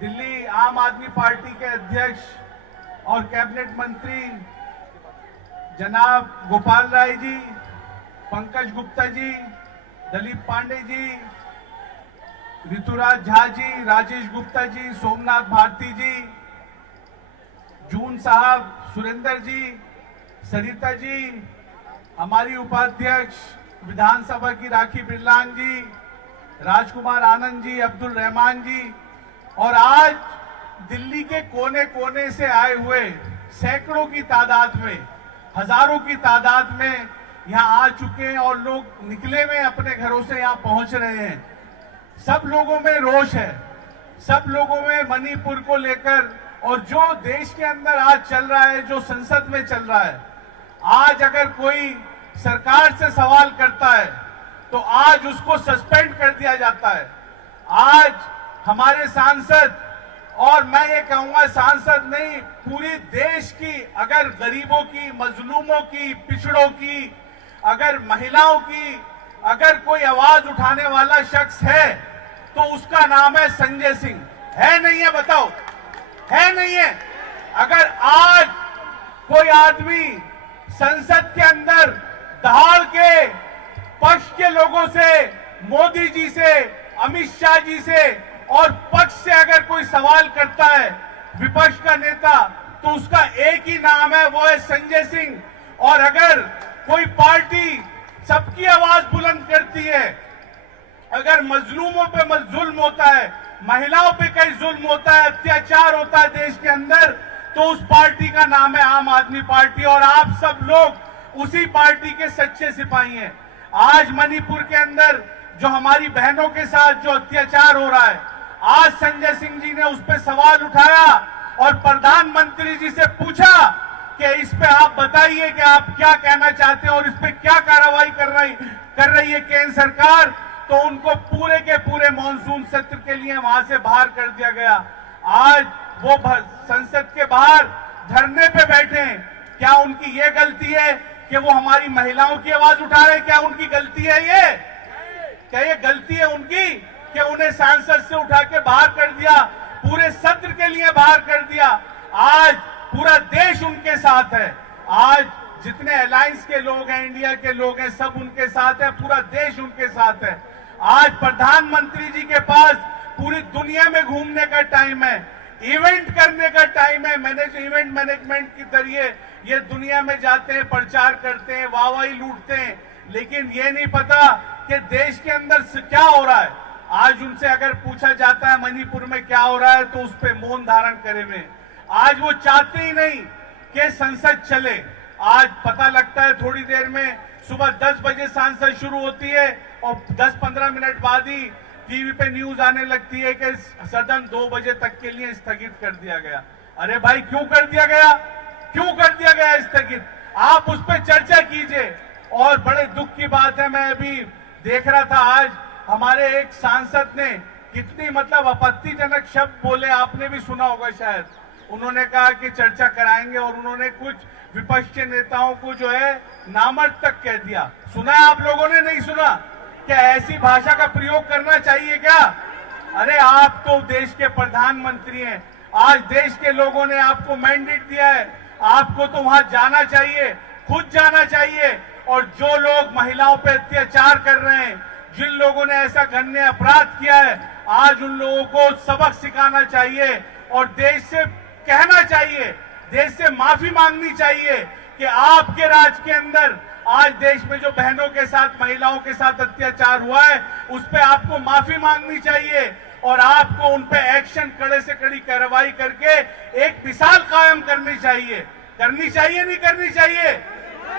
दिल्ली आम आदमी पार्टी के अध्यक्ष और कैबिनेट मंत्री जनाब गोपाल राय जी, पंकज गुप्ता जी, दिलीप पांडे जी, ऋतुराज झा जी, राजेश गुप्ता जी, सोमनाथ भारती जी, जून साहब, सुरेंद्र जी, सरिता जी, हमारी उपाध्यक्ष विधानसभा की राखी बिरलान जी, राजकुमार आनंद जी, अब्दुल रहमान जी, और आज दिल्ली के कोने कोने से आए हुए सैकड़ों की तादाद में, हजारों की तादाद में यहाँ आ चुके हैं और लोग निकले हुए अपने घरों से यहाँ पहुंच रहे हैं। सब लोगों में रोष है, सब लोगों में मणिपुर को लेकर, और जो देश के अंदर आज चल रहा है, जो संसद में चल रहा है, आज अगर कोई सरकार से सवाल करता है तो आज उसको सस्पेंड कर दिया जाता है। आज हमारे सांसद, और मैं ये कहूंगा सांसद नहीं, पूरी देश की, अगर गरीबों की, मजलूमों की, पिछड़ों की, अगर महिलाओं की, अगर कोई आवाज उठाने वाला शख्स है तो उसका नाम है संजय सिंह। है नहीं है? बताओ, है नहीं है? अगर आज कोई आदमी संसद के अंदर दहाड़ के पक्ष के लोगों से, मोदी जी से, अमित शाह जी से और पक्ष से अगर कोई सवाल करता है, विपक्ष का नेता, तो उसका एक ही नाम है, वो है संजय सिंह। और अगर कोई पार्टी सबकी आवाज बुलंद करती है, अगर मजलूमों पे जुल्म होता है, महिलाओं पे कई जुल्म होता है, अत्याचार होता है देश के अंदर, तो उस पार्टी का नाम है आम आदमी पार्टी। और आप सब लोग उसी पार्टी के सच्चे सिपाही हैं। आज मणिपुर के अंदर जो हमारी बहनों के साथ जो अत्याचार हो रहा है, आज संजय सिंह जी ने उस पर सवाल उठाया और प्रधानमंत्री जी से पूछा कि इस पे आप बताइए कि आप क्या कहना चाहते हैं और इस पे क्या कार्रवाई कर रही है केंद्र सरकार। तो उनको पूरे के पूरे मॉनसून सत्र के लिए वहां से बाहर कर दिया गया। आज वो संसद के बाहर धरने पे बैठे हैं। क्या उनकी ये गलती है कि वो हमारी महिलाओं की आवाज उठा रहे हैं? क्या उनकी गलती है ये? क्या ये गलती है उनकी कि उन्हें सांसद से उठा के बाहर कर दिया, पूरे सत्र के लिए बाहर कर दिया? आज पूरा देश उनके साथ है। आज जितने अलायंस के लोग हैं, इंडिया के लोग हैं, सब उनके साथ है, पूरा देश उनके साथ है। आज प्रधानमंत्री जी के पास पूरी दुनिया में घूमने का टाइम है, इवेंट करने का टाइम है। इवेंट मैनेजमेंट के जरिए ये दुनिया में जाते हैं, प्रचार करते हैं, वाहवाही लूटते हैं, लेकिन ये नहीं पता कि देश के अंदर क्या हो रहा है। आज उनसे अगर पूछा जाता है मणिपुर में क्या हो रहा है तो उस पर मौन धारण करे हुए। आज वो चाहते ही नहीं कि संसद चले। आज पता लगता है थोड़ी देर में सुबह 10 बजे संसद शुरू होती है और 10-15 मिनट बाद ही टीवी पे न्यूज आने लगती है कि सदन 2 बजे तक के लिए स्थगित कर दिया गया। अरे भाई, क्यों कर दिया गया? क्यों कर दिया गया स्थगित? आप उस पर चर्चा कीजिए। और बड़े दुख की बात है, मैं अभी देख रहा था, आज हमारे एक सांसद ने कितनी आपत्तिजनक शब्द बोले, आपने भी सुना होगा शायद। उन्होंने कहा कि चर्चा कराएंगे और उन्होंने कुछ विपक्ष के नेताओं को जो है नामर्द तक कह दिया। सुना है आप लोगों ने? नहीं सुना? क्या ऐसी भाषा का प्रयोग करना चाहिए क्या? अरे आप तो देश के प्रधानमंत्री हैं। आज देश के लोगों ने आपको मैंडेट दिया है, आपको तो वहां जाना चाहिए, खुद जाना चाहिए। और जो लोग महिलाओं पर अत्याचार कर रहे हैं, जिन लोगों ने ऐसा घृण्य अपराध किया है, आज उन लोगों को सबक सिखाना चाहिए और देश से कहना चाहिए, देश से माफी मांगनी चाहिए कि आपके राज के अंदर आज देश में जो बहनों के साथ, महिलाओं के साथ अत्याचार हुआ है, उस पर आपको माफी मांगनी चाहिए और आपको उन पे एक्शन, कड़े से कड़ी कार्रवाई करके एक मिसाल कायम करनी चाहिए। करनी चाहिए, नहीं करनी चाहिए?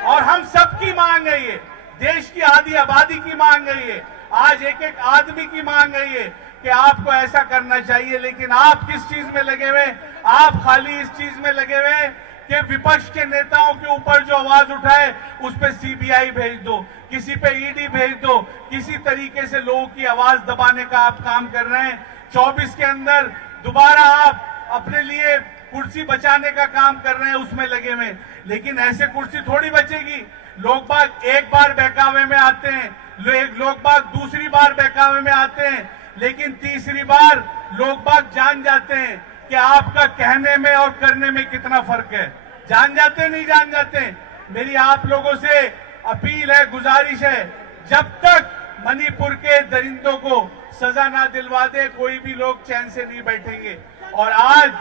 और हम सबकी मांग है ये, देश की आधी आबादी की मांग है ये, आज एक एक आदमी की मांग है ये कि आपको ऐसा करना चाहिए। लेकिन आप किस चीज में लगे हुए? आप खाली इस चीज में लगे हुए कि विपक्ष के नेताओं के ऊपर जो आवाज उठाए उस पर सीबीआई भेज दो, किसी पे ईडी भेज दो, किसी तरीके से लोगों की आवाज दबाने का आप काम कर रहे हैं। 24 के अंदर दोबारा आप अपने लिए कुर्सी बचाने का काम कर रहे हैं, उसमें लगे हुए। लेकिन ऐसे कुर्सी थोड़ी बचेगी। लोग बाग एक बार बहकावे में आते हैं, लोग बाग दूसरी बार बहकावे में आते हैं, लेकिन तीसरी बार लोग बाग जान जाते हैं कि आपका कहने में और करने में कितना फर्क है। जान जाते नहीं जान जाते। मेरी आप लोगों से अपील है, गुजारिश है, जब तक मणिपुर के दरिंदों को सजा ना दिलवा दे कोई भी लोग चैन से नहीं बैठेंगे। और आज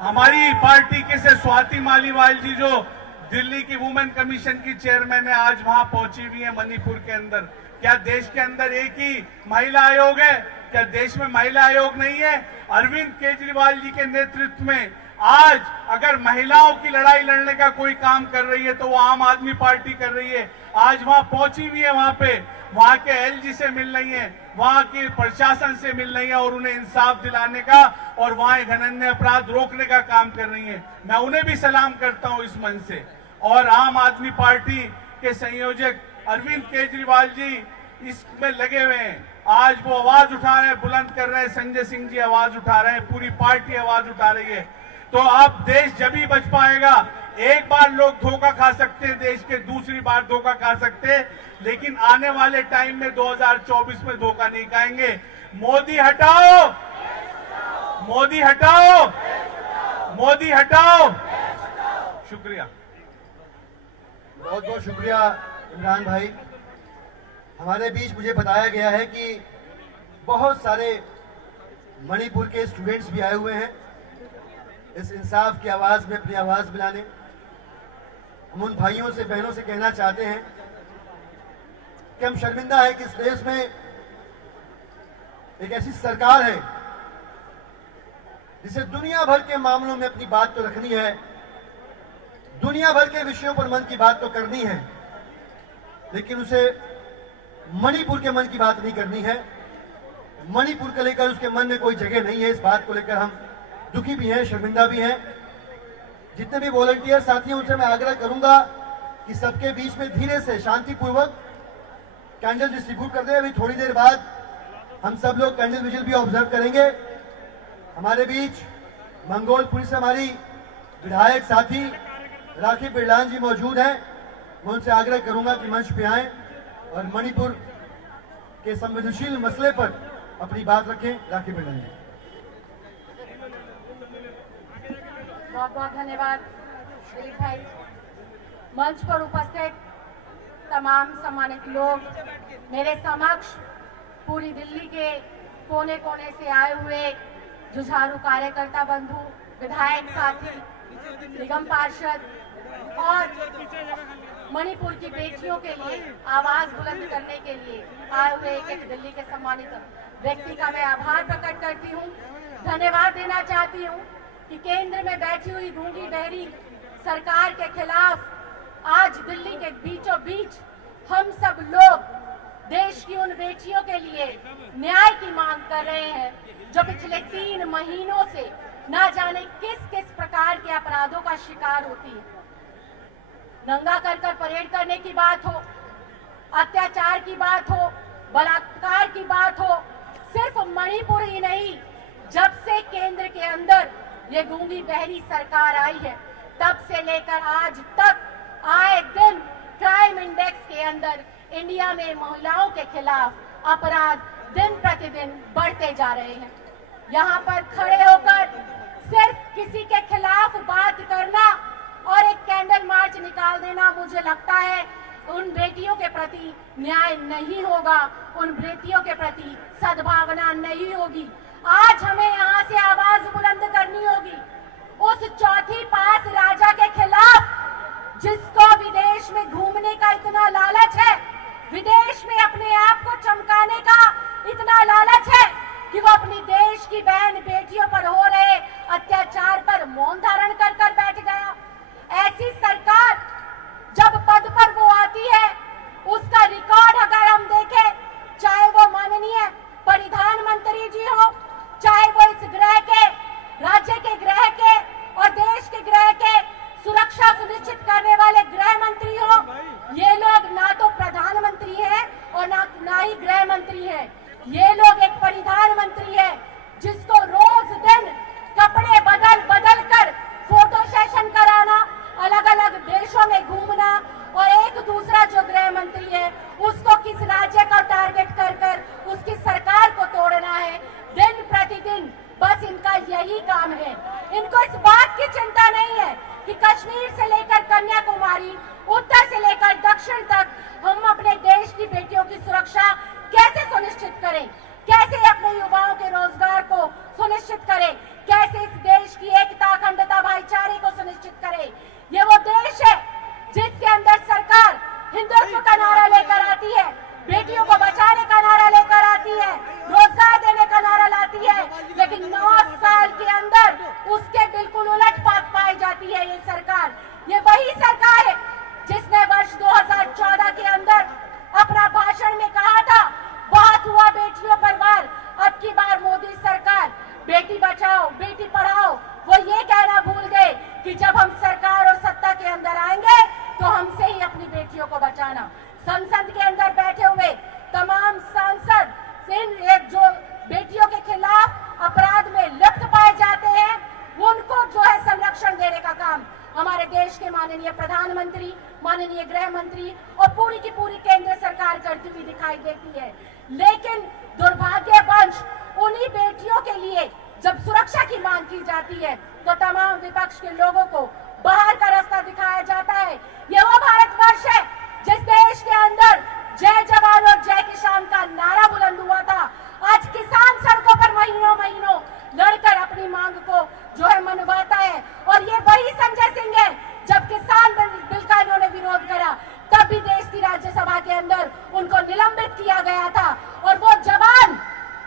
हमारी पार्टी के से स्वाति मालीवाल जी जो दिल्ली की वुमेन कमीशन की चेयरमैन है, आज वहां पहुंची हुई है मणिपुर के अंदर। क्या देश के अंदर एक ही महिला आयोग है? क्या देश में महिला आयोग नहीं है? अरविंद केजरीवाल जी के नेतृत्व में आज अगर महिलाओं की लड़ाई लड़ने का कोई काम कर रही है तो वो आम आदमी पार्टी कर रही है। आज वहां पहुंची हुई है, वहां पे वहां के एलजी से मिल रही है, वहां के प्रशासन से मिल रही है और उन्हें इंसाफ दिलाने का और वहां घनन्य अपराध रोकने का काम कर रही है। मैं उन्हें भी सलाम करता हूं इस मंच से। और आम आदमी पार्टी के संयोजक अरविंद केजरीवाल जी इसमें लगे हुए हैं। आज वो आवाज उठा रहे हैं, बुलंद कर रहे हैं। संजय सिंह जी आवाज उठा रहे हैं, पूरी पार्टी आवाज उठा रही है। तो अब देश जब ही बच पाएगा। एक बार लोग धोखा खा सकते हैं देश के, दूसरी बार धोखा खा सकते हैं, लेकिन आने वाले टाइम में 2024 में धोखा नहीं खाएंगे। मोदी हटाओ, मोदी हटाओ, मोदी हटाओ। शुक्रिया, बहुत बहुत शुक्रिया इमरान भाई। हमारे बीच मुझे बताया गया है कि बहुत सारे मणिपुर के स्टूडेंट्स भी आए हुए हैं इस इंसाफ की आवाज में अपनी आवाज बुलाने। हम उन भाइयों से बहनों से कहना चाहते हैं कि हम शर्मिंदा है कि इस देश में एक ऐसी सरकार है जिसे दुनिया भर के मामलों में अपनी बात तो रखनी है, दुनिया भर के विषयों पर मन की बात तो करनी है, लेकिन उसे मणिपुर के मन की बात नहीं करनी है। मणिपुर को लेकर उसके मन में कोई जगह नहीं है। इस बात को लेकर हम दुखी भी हैं, शर्मिंदा भी हैं। जितने भी वॉलंटियर साथी हैं उनसे मैं आग्रह करूंगा कि सबके बीच में धीरे से शांतिपूर्वक कैंडल डिस्ट्रीब्यूट कर दें। अभी थोड़ी देर बाद हम सब लोग कैंडल विजिल भी ऑब्जर्व करेंगे। हमारे बीच मंगोलपुरी से हमारी विधायक साथी राखी बिरलान जी मौजूद हैं। मैं उनसे आग्रह करूंगा कि मंच पे आएं और मणिपुर के संवेदनशील मसले पर अपनी बात रखें। राखी बिरलान जी, बहुत बहुत धन्यवाद दिलीप भाई। मंच पर उपस्थित तमाम सम्मानित लोग, मेरे समक्ष पूरी दिल्ली के कोने कोने से आए हुए जुझारू कार्यकर्ता बंधु, विधायक साथी, निगम पार्षद और मणिपुर की बेटियों के लिए आवाज बुलंद करने के लिए आए हुए एक दिल्ली के सम्मानित व्यक्ति का मैं आभार प्रकट करती हूँ। धन्यवाद देना चाहती हूँ कि केंद्र में बैठी हुई गूंगी बहरी सरकार के खिलाफ आज दिल्ली के बीचों बीच हम सब लोग देश की उन बेटियों के लिए न्याय की मांग कर रहे हैं जो पिछले 3 महीनों से ना जाने किस किस प्रकार के अपराधों का शिकार होती है। नंगा कर परेड करने की बात हो, अत्याचार की बात हो, बलात्कार की बात हो, सिर्फ मणिपुर ही नहीं, जब से केंद्र के अंदर ये गूंगी बहरी सरकार आई है तब से लेकर आज तक आए दिन क्राइम इंडेक्स के अंदर इंडिया में महिलाओं के खिलाफ अपराध दिन प्रतिदिन बढ़ते जा रहे हैं। यहाँ पर खड़े होकर सिर्फ किसी के खिलाफ बात करना और एक कैंडल मार्च निकाल देना, मुझे लगता है उन बेटियों के प्रति न्याय नहीं होगा, उन बेटियों के प्रति सद्भावना नहीं होगी। आज हमें यहाँ से आवाज बुलंद करनी होगी उस चौथी पास राजा के खिलाफ जिसको विदेश में घूमने का इतना लालच है, विदेश में अपने आप को चमकाने का इतना लालच है कि वो अपनी देश की बहन बेटियों पर हो रहे अत्याचार पर मौन धारण कर कर बैठ गया। ऐसी सरकार जब पद पर वो आती है उसका रिकॉर्ड अगर हम देखें, चाहे वो माननीय प्रधानमंत्री जी हो, चाहे वो इस ग्रह के, राज्य के गृह के और देश के गृह के सुरक्षा सुनिश्चित करने वाले गृह मंत्री हो, ये लोग ना तो प्रधानमंत्री हैं और ना ही गृह मंत्री हैं। ये लोग एक प्रधानमंत्री है जिसको रोज दिन कपड़े बदल बदल कर फोटो सेशन कराना, अलग अलग देशों में घूमना और एक दूसरा जो गृह मंत्री है उसको किस राज्य का टारगेट कर कर उसकी सरकार को तोड़ना है, यही काम है। इनको इस बात की चिंता नहीं है कि कश्मीर से लेकर कन्याकुमारी, उत्तर से लेकर दक्षिण तक हम अपने देश की बेटियों की सुरक्षा कैसे सुनिश्चित करें, कैसे अपने युवाओं के रोजगार को सुनिश्चित करें, कैसे इस देश की एकता, अखंडता, भाईचारे को सुनिश्चित करें। ये वो देश है जिसके अंदर सरकार हिंदुत्व का नारा लेकर आती है, बेटियों को बचाने का नारा लेकर आती है, रोजगार देने का नारा लाती है, लेकिन 9 साल के अंदर उसके बिल्कुल उलट बात पाई जाती है। ये सरकार, ये वही सरकार है जिसने वर्ष 2014 के अंदर अपना भाषण में कहा था, बहुत हुआ बेटियों पर वार, अब की बार मोदी सरकार बेटी बचाओ बेटी पढ़ाओ। वो ये कहना भूल गए कि जब हम सरकार और सत्ता के अंदर आएंगे तो हमसे ही अपनी बेटियों को बचाना। संसद के अंदर बैठे हुए तमाम सांसद जो बेटियों के खिलाफ अपराध में लिप्त पाए जाते हैं, उनको जो है संरक्षण देने का काम हमारे देश के माननीय प्रधानमंत्री, माननीय गृह मंत्री और पूरी की पूरी केंद्र सरकार करती हुई दिखाई देती है। लेकिन दुर्भाग्यवश उन्हीं बेटियों के लिए जब सुरक्षा की मांग की जाती है तो तमाम विपक्ष के लोगों को बाहर का रास्ता दिखाया जाता है। ये वो भारतवर्ष है जिस देश के अंदर जय जवान और जय किसान का नारा बुलंद हुआ था। आज किसान सड़कों पर महीनों महीनों लड़कर अपनी मांग को जो है मनवाता है, और ये वही संजय सिंह है जब किसान बिल का इन्होंने विरोध करा तब भी देश की राज्यसभा के अंदर उनको निलंबित किया गया था। और वो जवान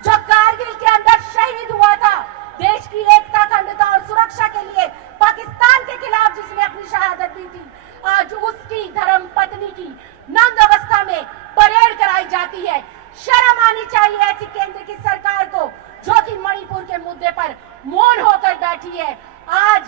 जो कारगिल के अंदर शहीद हुआ था, देश की एकता, अखंडता और सुरक्षा के लिए पाकिस्तान के खिलाफ जिसने अपनी शहादत दी थी, आज उसकी धर्म पत्नी की नंग अवस्था में परेड कराई जाती है। शर्म आनी चाहिए ऐसी केंद्र की सरकार को जो कि मणिपुर के मुद्दे पर मौन होकर बैठी है। आज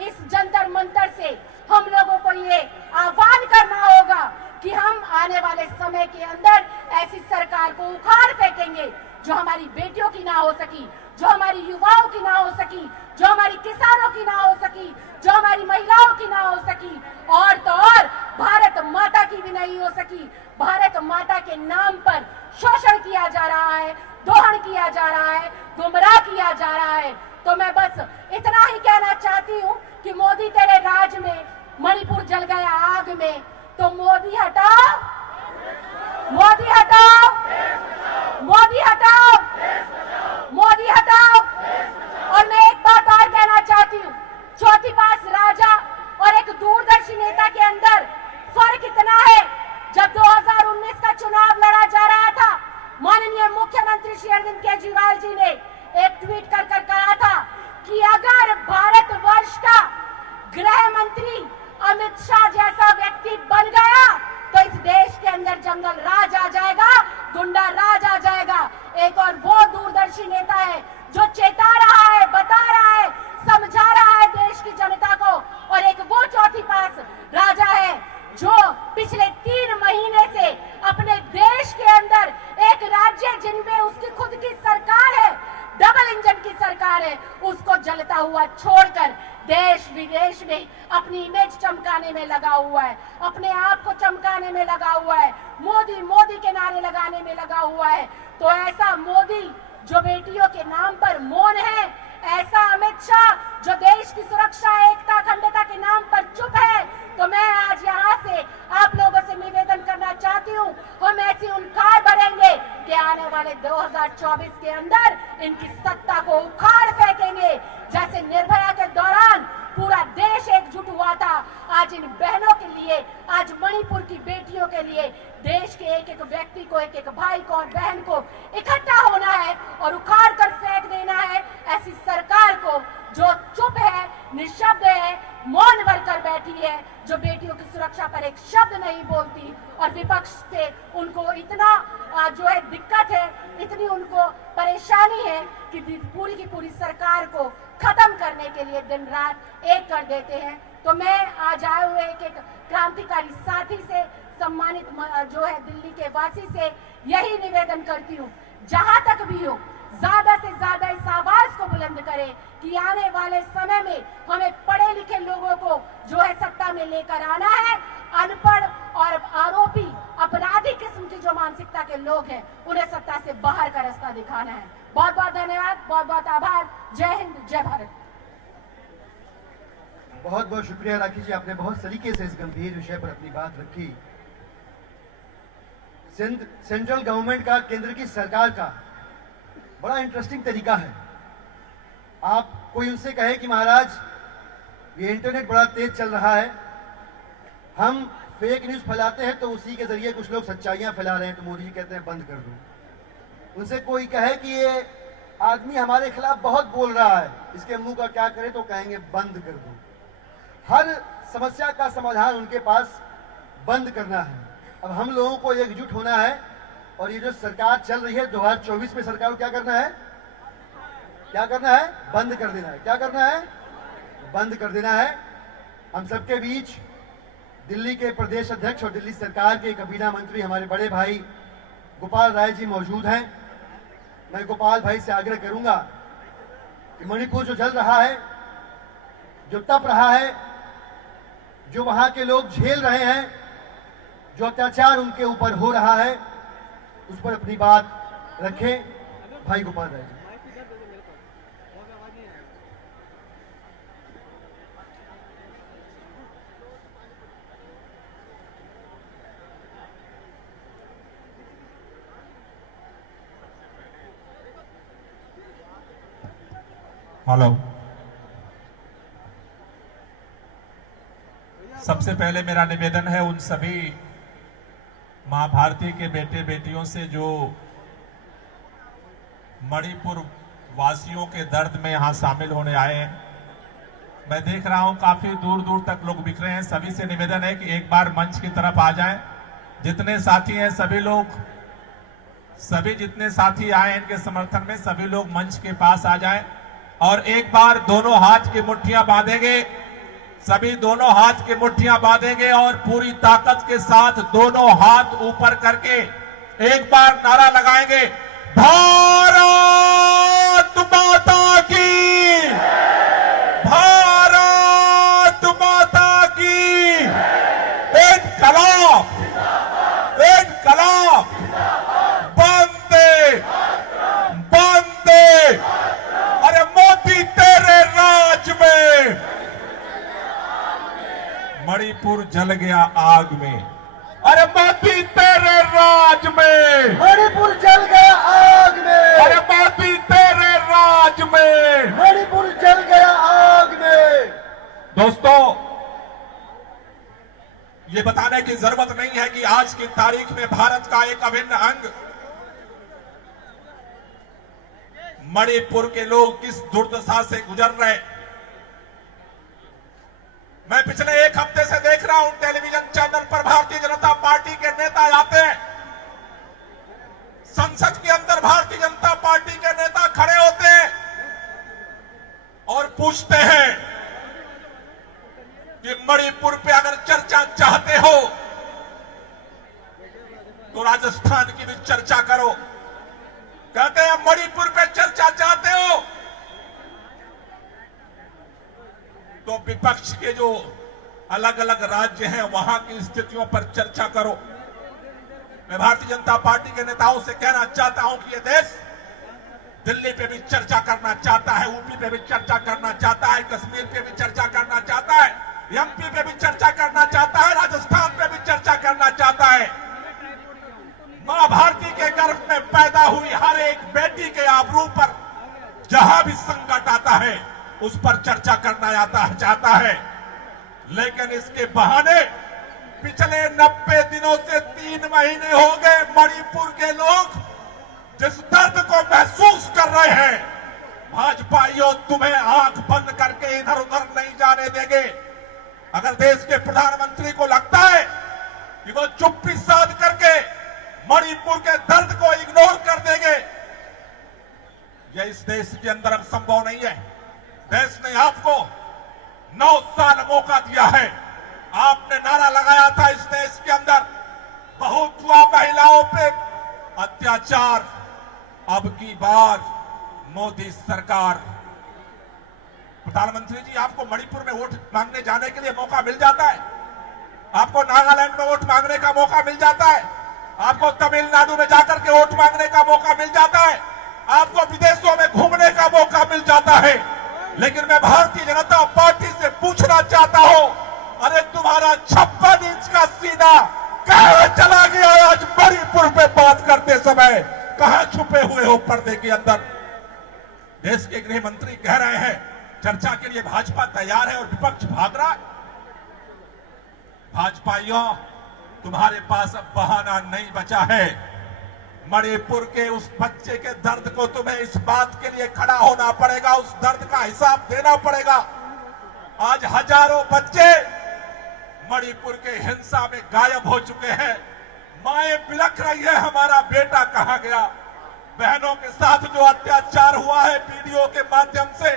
इस जंतर मंतर से हम लोगों को ये आह्वान करना होगा कि हम आने वाले समय के अंदर ऐसी सरकार को उखाड़ फेंकेंगे जो हमारी बेटियों की ना हो सकी, जो हमारी युवाओं की ना हो सकी, जो हमारी किसानों की ना हो सकी, जो हमारी महिलाओं की ना हो सकी, और तो और भारत माता की भी नहीं हो सकी। भारत माता के नाम पर शोषण किया जा रहा है, दोहन किया जा रहा है, गुमराह किया जा रहा है। तो मैं बस इतना ही कहना चाहती हूँ कि मोदी तेरे राज में मणिपुर जल गया आग में, तो मोदी हटाओ, मोदी हटाओ, मोदी हटाओ, मोदी हटाओ। और मैं एक बात और कहना चाहती हूँ, चौथी पास राजा और एक दूरदर्शी नेता के अंदर फर्क इतना है। जब 2019 का चुनाव लड़ा जा रहा था, माननीय मुख्यमंत्री श्री अरविंद केजरीवाल जी ने एक ट्वीट कर कहा था कि अगर भारतवर्ष का गृह मंत्री अमित शाह जैसा व्यक्ति बन गया तो इस देश के अंदर जंगल राज आ जाएगा, गुंडा राज आ जाएगा। एक और वो दूरदर्शी नेता है जो चेता रहा है, बता रहा है, समझा रहा है देश की जनता को, और एक वो चौथी पास राजा है जो पिछले 3 महीने से अपने देश के अंदर एक राज्य जिनमें उसकी खुद की सरकार है, डबल इंजन की सरकार है, उसको जलता हुआ छोड़कर देश विदेश में अपनी इमेज चमकाने में लगा हुआ है, अपने आप को चमकाने में लगा हुआ है, मोदी मोदी के नारे लगाने में लगा हुआ है। तो ऐसा मोदी जो बेटियों के नाम पर मौन है, ऐसा अमित शाह जो देश की सुरक्षा, एकता, अखंडता के नाम पर चुप है, तो मैं आज यहाँ से आप लोगों से निवेदन करना चाहती हूँ, हम ऐसी उनकार भरेंगे कि आने वाले 2024 के अंदर इनकी सत्ता को उखाड़ फेंकेंगे। जैसे निर्भया के दौरान पूरा देश एकजुट हुआ था, आज इन बहनों के लिए, आज मणिपुर की बेटियों के लिए देश के एक एक व्यक्ति को, एक एक भाई को और बहन को इकट्ठा होना है और उखाड़ कर फेंक देना है ऐसी सरकार को जो चुप है, निशब्द है, मौन भरकर बैठी है, जो बेटियों की सुरक्षा पर एक शब्द नहीं बोलती। और विपक्ष से उनको इतना जो है दिक्कत है, इतनी उनको परेशानी है कि पूरी की पूरी सरकार को खत्म करने के लिए दिन रात एक कर देते हैं। तो मैं आज आए हुए एक क्रांतिकारी साथी से, सम्मानित जो है दिल्ली के वासी से यही निवेदन करती हूँ, जहां तक भी हो ज्यादा से ज्यादा इस आवाज को बुलंद करें कि आने वाले समय में हमें पढ़े लिखे लोगों को जो है सत्ता में लेकर आना है। अनपढ़ और आरोपी अपराधी किस्म की जो मानसिकता के लोग हैं उन्हें सत्ता से बाहर का रास्ता दिखाना है। बहुत बहुत धन्यवाद, बहुत बहुत आभार। जय हिंद, जय भारत। बहुत बहुत शुक्रिया राखी जी, आपने बहुत सलीके से इस गंभीर विषय पर अपनी बात रखी। सेंट्रल गवर्नमेंट का, केंद्र की सरकार का बड़ा इंटरेस्टिंग तरीका है। आप कोई उनसे कहे कि महाराज ये इंटरनेट बड़ा तेज चल रहा है, हम फेक न्यूज फैलाते हैं तो उसी के जरिए कुछ लोग सच्चाइयां फैला रहे हैं, तो मोदी जी कहते हैं बंद कर दो। उनसे कोई कहे कि ये आदमी हमारे खिलाफ बहुत बोल रहा है, इसके मुंह का क्या करे, तो कहेंगे बंद कर दो। हर समस्या का समाधान उनके पास बंद करना है। अब हम लोगों को एकजुट होना है और ये जो सरकार चल रही है 2024 में, सरकार को क्या करना है? क्या करना है? बंद कर देना है। क्या करना है? बंद कर देना है। हम सबके बीच दिल्ली के प्रदेश अध्यक्ष और दिल्ली सरकार के कबीना मंत्री हमारे बड़े भाई गोपाल राय जी मौजूद हैं। मैं गोपाल भाई से आग्रह करूंगा कि मणिपुर जो जल रहा है, जो तप रहा है, जो वहां के लोग झेल रहे हैं, जो अत्याचार उनके ऊपर हो रहा है, उस पर अपनी बात रखें। भाई गोपाल राय जी। हेलो, सबसे पहले मेरा निवेदन है उन सभी मां भारती के बेटे बेटियों से जो मणिपुर वासियों के दर्द में यहां शामिल होने आए हैं। मैं देख रहा हूं काफी दूर दूर तक लोग बिखरे हैं। सभी से निवेदन है कि एक बार मंच की तरफ आ जाएं। जितने साथी हैं सभी लोग, सभी जितने साथी आए हैं इनके समर्थन में, सभी लोग मंच के पास आ जाएं और एक बार दोनों हाथ की मुट्ठियां बांधेंगे। सभी दोनों हाथ की मुट्ठियां बांधेंगे और पूरी ताकत के साथ दोनोदोनों हाथ ऊपर करके एक बार नारा लगाएंगे, भारत माता की, भारत माता की। इनकलाब, इनकलाब, वंदे वंदे। अरे मोदी तेरे राज में मणिपुर जल गया आग में। अरे मोदी तेरे राज में मणिपुर जल गया आग में। अरे मोदी तेरे राज में मणिपुर जल गया आग में। दोस्तों, ये बताने की जरूरत नहीं है कि आज की तारीख में भारत का एक अभिन्न अंग मणिपुर के लोग किस दुर्दशा से गुजर रहे। मैं पिछले एक हफ्ते से देख रहा हूं टेलीविजन चैनल पर भारतीय जनता पार्टी के नेता आते हैं, संसद के अंदर भारतीय जनता पार्टी के नेता खड़े होते हैं और पूछते हैं कि मणिपुर पे अगर चर्चा चाहते हो तो राजस्थान की भी चर्चा करो। कहते हैं मणिपुर पे चर्चा चाहते हो तो विपक्ष के जो अलग अलग राज्य हैं वहां की स्थितियों पर चर्चा करो। मैं भारतीय जनता पार्टी के नेताओं से कहना चाहता हूं कि यह देश दिल्ली पे भी चर्चा करना चाहता है, यूपी पे भी चर्चा करना चाहता है, कश्मीर पे भी चर्चा करना चाहता है, एमपी पे भी चर्चा करना चाहता है, राजस्थान पे भी चर्चा करना चाहता है। मां भारती के गर्भ में पैदा हुई हर एक बेटी के आबरू पर जहां भी संकट आता है उस पर चर्चा करना चाहता है। लेकिन इसके बहाने पिछले 90 दिनों से 3 महीने हो गए मणिपुर के लोग जिस दर्द को महसूस कर रहे हैं, भाजपाइयों तुम्हें आंख बंद करके इधर उधर नहीं जाने देंगे। अगर देश के प्रधानमंत्री को लगता है कि वो चुप्पी साध करके मणिपुर के दर्द को इग्नोर कर देंगे, यह इस देश के अंदर अब संभव नहीं है। देश ने आपको 9 साल मौका दिया है। आपने नारा लगाया था इस देश के अंदर बहुत हुआ महिलाओं पे अत्याचार, अब की बार मोदी सरकार। प्रधानमंत्री जी, आपको मणिपुर में वोट मांगने जाने के लिए मौका मिल जाता है, आपको नागालैंड में वोट मांगने का मौका मिल जाता है, आपको तमिलनाडु में जाकर के वोट मांगने का मौका मिल जाता है, आपको विदेशों में घूमने का मौका मिल जाता है, लेकिन मैं भारतीय जनता पार्टी से पूछना चाहता हूं, अरे तुम्हारा 56 इंच का सीना कहां चला गया? आज मणिपुर पे बात करते समय कहां छुपे हुए हो पर्दे के अंदर? देश के गृह मंत्री कह रहे हैं चर्चा के लिए भाजपा तैयार है और विपक्ष भाग रहा है। भाजपाइयों, तुम्हारे पास अब बहाना नहीं बचा है। मणिपुर के उस बच्चे के दर्द को तुम्हें इस बात के लिए खड़ा होना पड़ेगा, उस दर्द का हिसाब देना पड़ेगा। आज हजारों बच्चे मणिपुर के हिंसा में गायब हो चुके हैं। माएं बिलख रही है, हमारा बेटा कहां गया? बहनों के साथ जो अत्याचार हुआ है वीडियो के माध्यम से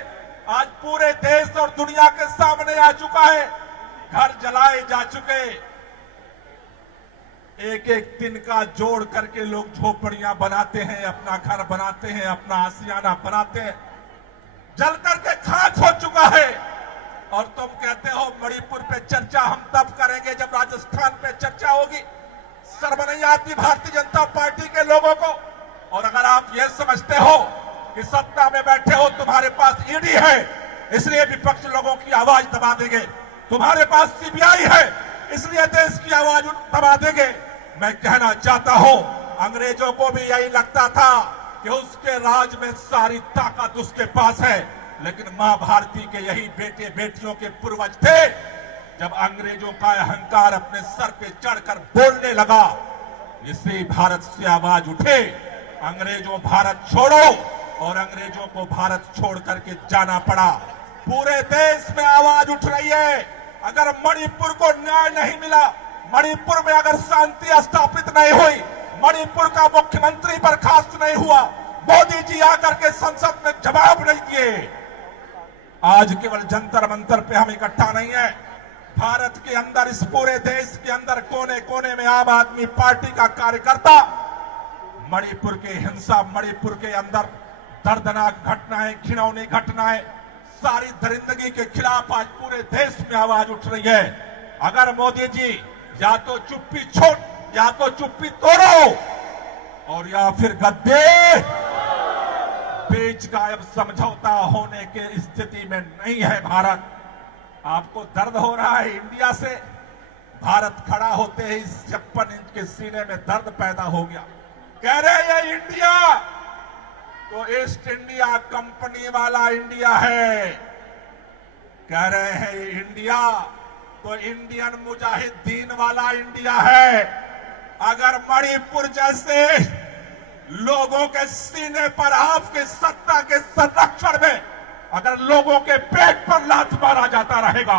आज पूरे देश और दुनिया के सामने आ चुका है। घर जलाए जा चुके, एक एक दिन का जोड़ करके लोग झोपड़ियां बनाते हैं, अपना घर बनाते हैं, अपना आशियाना बनाते हैं। जल करके खाक हो चुका है और तुम कहते हो मणिपुर पे चर्चा हम तब करेंगे जब राजस्थान पे चर्चा होगी। शर्म नहीं आती भारतीय जनता पार्टी के लोगों को? और अगर आप ये समझते हो कि सत्ता में बैठे हो, तुम्हारे पास ईडी है इसलिए विपक्ष लोगों की आवाज दबा देंगे, तुम्हारे पास सीबीआई है इसलिए देश की आवाज दबा देंगे, मैं कहना चाहता हूं अंग्रेजों को भी यही लगता था कि उसके राज में सारी ताकत उसके पास है, लेकिन मां भारती के यही बेटे बेटियों के पूर्वज थे। जब अंग्रेजों का अहंकार अपने सर पे चढ़कर बोलने लगा, इसी भारत से आवाज उठे, अंग्रेजों भारत छोड़ो, और अंग्रेजों को भारत छोड़ करके जाना पड़ा। पूरे देश में आवाज उठ रही है, अगर मणिपुर को न्याय नहीं मिला, मणिपुर में अगर शांति स्थापित नहीं हुई, मणिपुर का मुख्यमंत्री बर्खास्त नहीं हुआ, मोदी जी आकर के संसद में जवाब नहीं दिए। आज केवल जंतर मंतर पे हम इकट्ठा नहीं है, भारत के अंदर, इस पूरे देश के अंदर कोने कोने में आम आदमी पार्टी का कार्यकर्ता मणिपुर के हिंसा, मणिपुर के अंदर दर्दनाक घटनाएं, घिनौनी घटनाएं, सारी दरिंदगी के खिलाफ आज पूरे देश में आवाज उठ रही है। अगर मोदी जी या तो चुप्पी छोड़, या तो चुप्पी तोड़ो, और या फिर गद्दे बीच का अब समझौता होने के स्थिति में नहीं है भारत। आपको दर्द हो रहा है इंडिया से? भारत खड़ा होते ही 56 इंच के सीने में दर्द पैदा हो गया। कह रहे हैं ये इंडिया तो ईस्ट इंडिया कंपनी वाला इंडिया है, कह रहे हैं ये इंडिया तो इंडियन मुजाहिदीन वाला इंडिया है। अगर मणिपुर जैसे लोगों के सीने पर आपके सत्ता के संरक्षण में अगर लोगों के पेट पर लात मारा जाता रहेगा,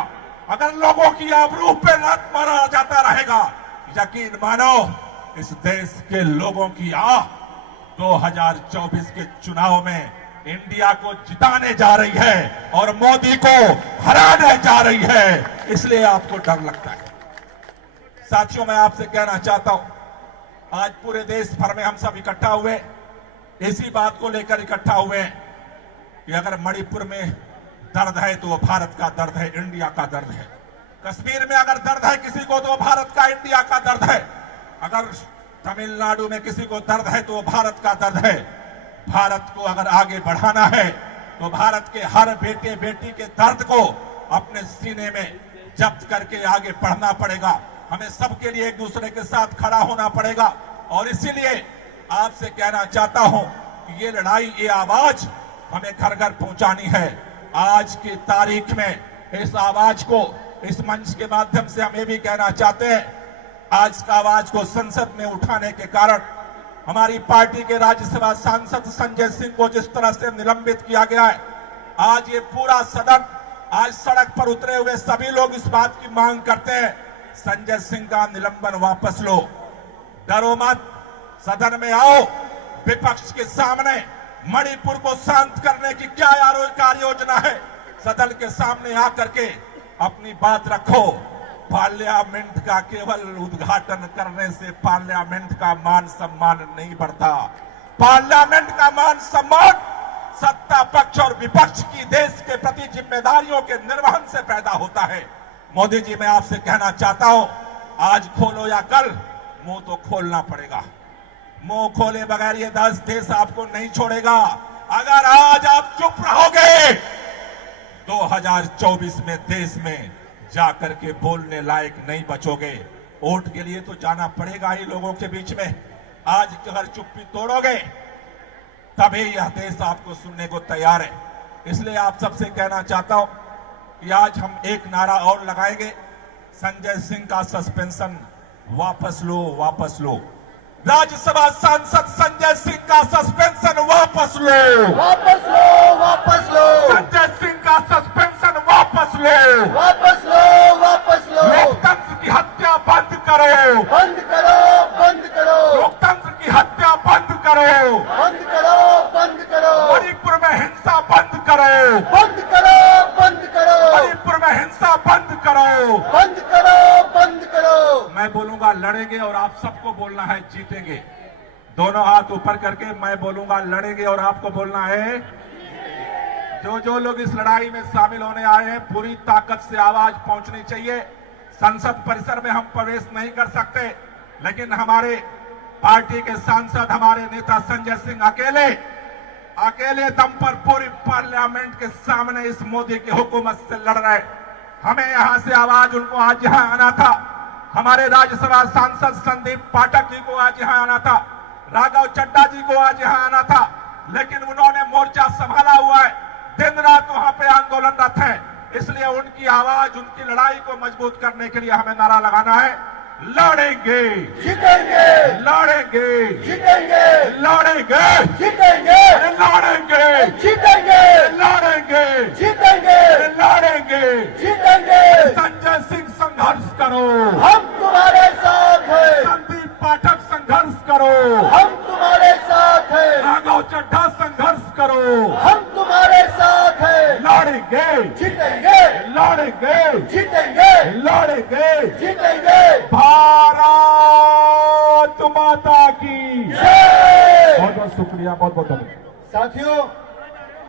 अगर लोगों की आबरू पे लात मारा जाता रहेगा, यकीन मानो इस देश के लोगों की 2024 के चुनाव में इंडिया को जिताने जा रही है और मोदी को हराने जा रही है, इसलिए आपको डर लगता है। साथियों, मैं आपसे कहना चाहता हूं, आज पूरे देश भर में हम सब इकट्ठा हुए, इसी बात को लेकर इकट्ठा हुए कि अगर मणिपुर में दर्द है तो वो भारत का दर्द है, इंडिया का दर्द है। कश्मीर में अगर दर्द है किसी को तो वो भारत का, इंडिया का दर्द है। अगर तमिलनाडु में किसी को दर्द है तो वो भारत का दर्द है। भारत को अगर आगे बढ़ाना है तो भारत के हर बेटे बेटी के दर्द को अपने सीने में जब्त करके आगे बढ़ना पड़ेगा। हमें सबके लिए एक दूसरे के साथ खड़ा होना पड़ेगा और इसीलिए आपसे कहना चाहता हूं कि ये लड़ाई, ये आवाज हमें घर घर पहुंचानी है। आज की तारीख में इस आवाज को इस मंच के माध्यम से हम ये भी कहना चाहते हैं, आज का आवाज को संसद में उठाने के कारण हमारी पार्टी के राज्यसभा सांसद संजय सिंह को जिस तरह से निलंबित किया गया है, आज ये पूरा सदन, आज सड़क पर उतरे हुए सभी लोग इस बात की मांग करते हैं, संजय सिंह का निलंबन वापस लो। डरो मत, सदन में आओ, विपक्ष के सामने मणिपुर को शांत करने की क्या कार्य योजना है, सदन के सामने आकर के अपनी बात रखो। पार्लियामेंट का केवल उद्घाटन करने से पार्लियामेंट का मान सम्मान नहीं बढ़ता। पार्लियामेंट का मान सम्मान सत्ता पक्ष और विपक्ष की देश के प्रति जिम्मेदारियों के निर्वहन से पैदा होता है। मोदी जी, मैं आपसे कहना चाहता हूं, आज खोलो या कल मुंह तो खोलना पड़ेगा। मुंह खोले बगैर ये देश आपको नहीं छोड़ेगा। अगर आज आप चुप रहोगे 2024 में देश में जाकर के बोलने लायक नहीं बचोगे। वोट के लिए तो जाना पड़ेगा ही लोगों के बीच में। आज अगर चुप्पी तोड़ोगे तभी यह देश आपको सुनने को तैयार है। इसलिए आप सबसे कहना चाहता हूं कि आज हम एक नारा और लगाएंगे, संजय सिंह का सस्पेंशन वापस लो, वापस लो। राज्यसभा सांसद संजय सिंह का सस्पेंशन वापस लो, वापस लो, वापस लो, संजय सिंह का सस्पेंशन वापस लो, वापस लो, वापस लो। लोकतंत्र की हत्या बंद करो, बंद करो, बंद करो, लोकतंत्र की हत्या बंद करो, बंद करो, बंद करो, मणिपुर में हिंसा बंद करो, बंद करो, बंद करो, मणिपुर में हिंसा बंद करो, बंद करो, बंद करो। मैं बोलूंगा लड़ेंगे और आप सबको बोलना है जीतेंगे। दोनों हाथ ऊपर करके मैं बोलूंगा लड़ेंगे और आपको बोलना है। जो लोग इस लड़ाई में शामिल होने आए हैं पूरी ताकत से आवाज पहुंचनी चाहिए। संसद परिसर में हम प्रवेश नहीं कर सकते, लेकिन हमारे पार्टी के सांसद, हमारे नेता संजय सिंह अकेले दम पर पूरी पार्लियामेंट के सामने इस मोदी की हुकूमत से लड़ रहे। हमें यहां से आवाज उनको आज यहां आना था। हमारे राज्यसभा सांसद संदीप पाठक जी को आज यहां आना था, राघव चड्ढा जी को आज यहां आना था, लेकिन उन्होंने मोर्चा संभाला हुआ है, दिन रात वहां पे आंदोलनरत है। इसलिए उनकी आवाज, उनकी लड़ाई को मजबूत करने के लिए हमें नारा लगाना है, लड़ेंगे, जीतेंगे, लड़ेंगे, जीतेंगे, लड़ेंगे, जीतेंगे, लड़ेंगे, जीतेंगे, लड़ेंगे, जीतेंगे, लड़ेंगे। जीतेंगे। संजय सिंह संघर्ष करो, हम तुम्हारे साथ हैं, संदीप पाठक संघर्ष करो, हम तुम्हारे साथ हैं, राघव चड्ढा संघर्ष करो, हम तुम्हारे साथ हैं। लड़ेंगे, जीतेंगे, लड़ेंगे, जीतेंगे, लड़ेंगे। जीतेंगे। भारत माता की जय। बहुत बहुत शुक्रिया, बहुत बहुत धन्यवाद। साथियों,